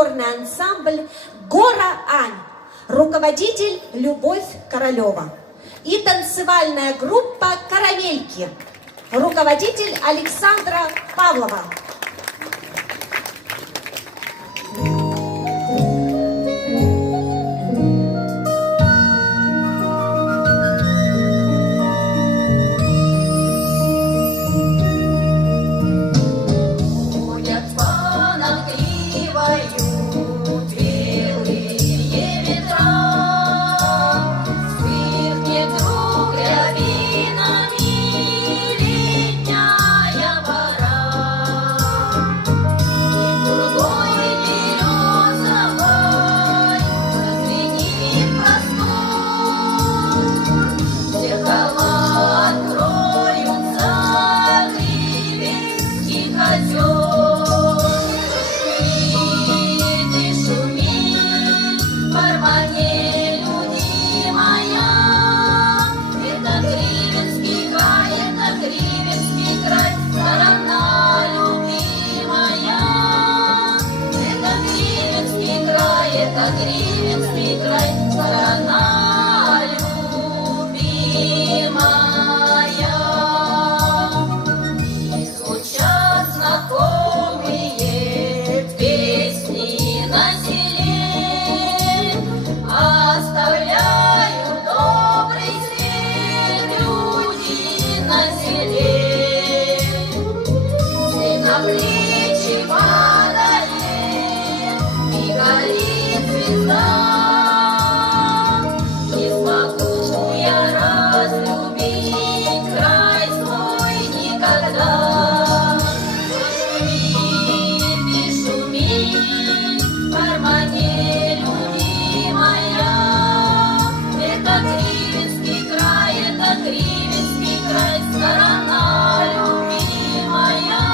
ансамбль «Гора Ань», руководитель Любовь Королева. И танцевальная группа «Карамельки», руководитель Александра Павлова. Гривенский край, страна любимая. И звучат знакомые песни на селе, оставляют добрый след люди на селе. Все на плечи падает и горит звезда. Не смогу я разлюбить край свой никогда. Шуми, в кармане любимая. Это Гривенский край, сторона любимая.